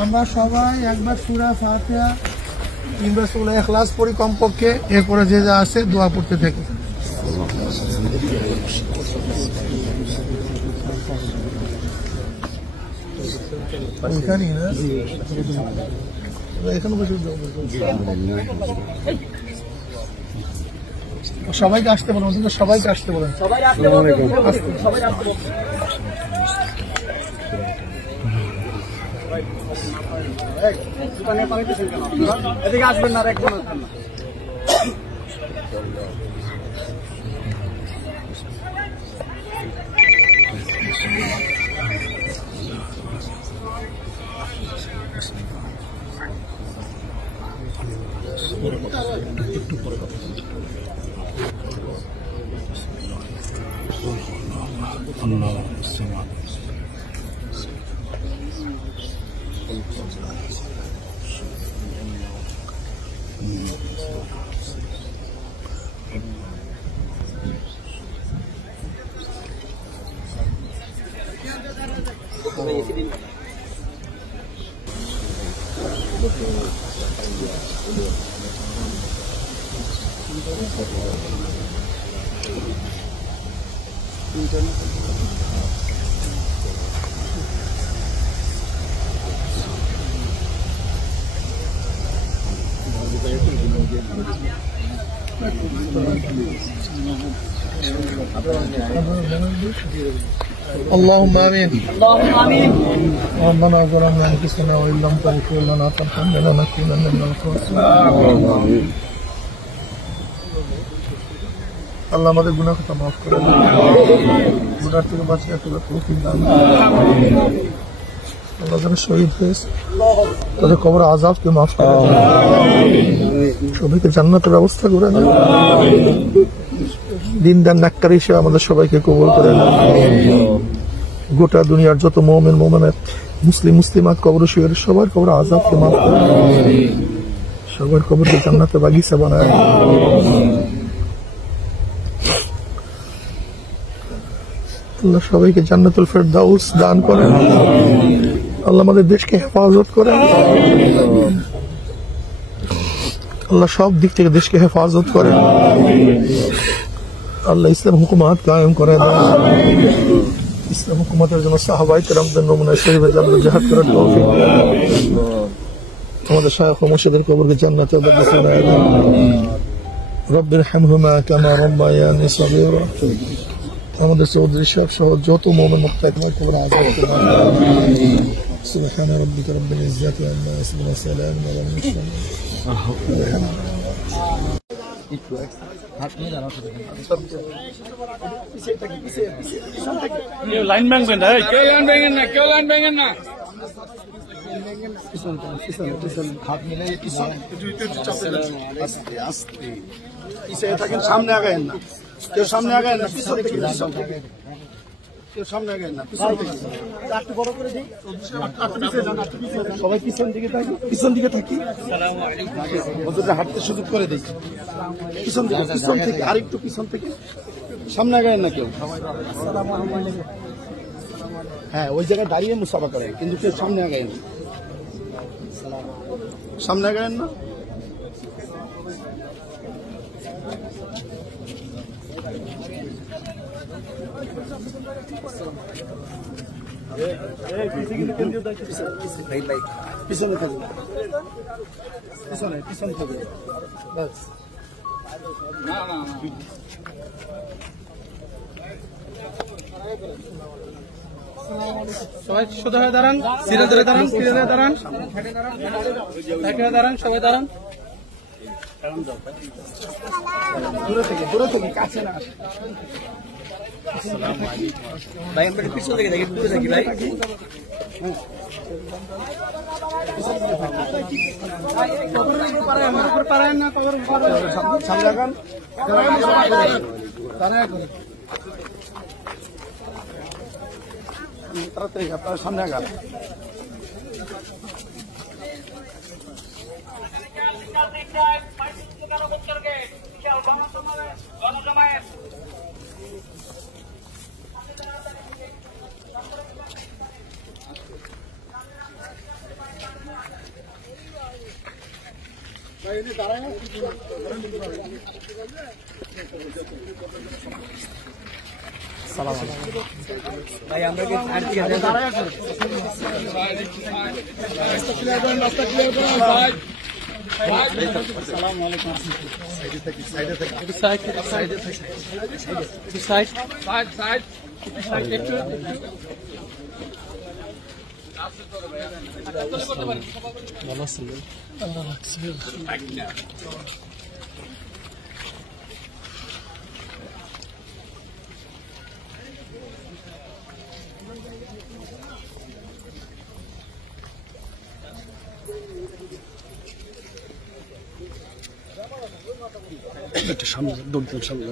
আমরা সবাই একবার সূরা ফাতিহা কিংবা সূরা ইখলাস পড়ি কমপক্ষে, এরপরে যে যা আছে দোয়া পড়তে থাকি। সবাইকে আসতে বলুন, সবাইকে আসতে বলুন। এদিকে আসবেন না, একজন আসবেন না। اللهم آمين. اللهم آمين. ربنا ظلمنا أنفسنا وإن لم تغفر لنا وترحمنا لنكونن من الخاسرين. আল্লাহ আমাদের গুনাহ খাতা মাফ করে দেন, গুনাহ থেকে বাঁচিয়ে তোলা তৌফিক দান করুন। আল্লাহ যারা শহীদ হয়েছে তাদের কবর আযাবকে মাফ করে দেন, সবাইকে জান্নাতের ব্যবস্থা করে দেন। দিনদার নেককার হিসেবে আমাদের সবাইকে কবুল করে নেন। গোটা দুনিয়ার যত মুমিন মুমিনাত মুসলিমাত কবর শুয়ে সবার কবর আযাবকে মাফ করে দেন, সবার কবরকে জান্নাতের বাগিচা বানায়। আল্লাহ সবাইকে জান্নাতুল ফেরদাউস দান করেন। আল্লাহ আমাদের দেশকে হেফাজত করেন। আল্লাহ সব দিক থেকে দেশকে হেফাজত করেন। আল্লাহ ইসলাম হুকুমাত কায়েম করে দেন। ইসলাম হুকুমাতের জন্য সাহাবায়ে কেরামদের নমুনা শরীফে জিহাদ করার তৌফিক দেন। আমাদের শায়খ ও মুর্শিদের কবরকে জান্নাতের বাগিচা বানায় দেন। রব্বির হামহুমা কামা রাব্বায়ানি সগীরা। আমাদের চৌধুরী সাহেব সহ যত মুমিন মুত্তাকিনের কবর আযাবকে মাফ করুন। সুবহান রাব্বিকা রাব্বিল ইজ্জাতি আম্মা ইয়াসিফুন ওয়া সালামুন আলাল মুরসালিন। লাইন ভাঙবেন না, কেউ লাইন ভাঙেন না, কেউ লাইন ভাঙেন না। হাত মিলে আস্তে আস্তে পিছিয়ে থাকেন, সামনে আগায়েন না, কেউ সামনে আগায়েন না, পিছন থেকে কেউ সামনে আগায়েন না, পিছন থেকে একটু বড় করে দিই, সবাই পিছন দিকে থাকি, পিছন দিকে থাকি, হাঁটতে সুযোগ করে দিই, পিছন দিকে, পিছন থেকে আরেকটু পিছন থেকে, সামনে আগায়েন না কেউ। হ্যাঁ, ওই জায়গায় দাঁড়িয়ে মুসাফা করে, কিন্তু কেউ সামনে আগায়েন, সামনে আগায়েন না। পিছনে থাকবে, পিছনে পিছনে থাকবে, বাস। সবাই সোজা হয়ে দাঁড়ান, সিরে ধরে দাঁড়ান, সিরে ধরে দাঁড়ান, দাঁড়ান, সবাই দাঁড়ান। দূরে থেকে, দূরে থেকে, কাছে না। ভাই আমরা পিছন থেকে দেখি, দূরে থাকি ভাই। সামনে আগান, তাড়াতাড়ি আপনার সামনে আগান। ভাই আমরা কি আর কি দাঁড়ায় আছেন রাস্তা ক্লিয়ার করেন আসসালামু আলাইকুম সাইডে থেকে সাইড একটু ভালো আছেন একটা সামনে দৌড় সামনে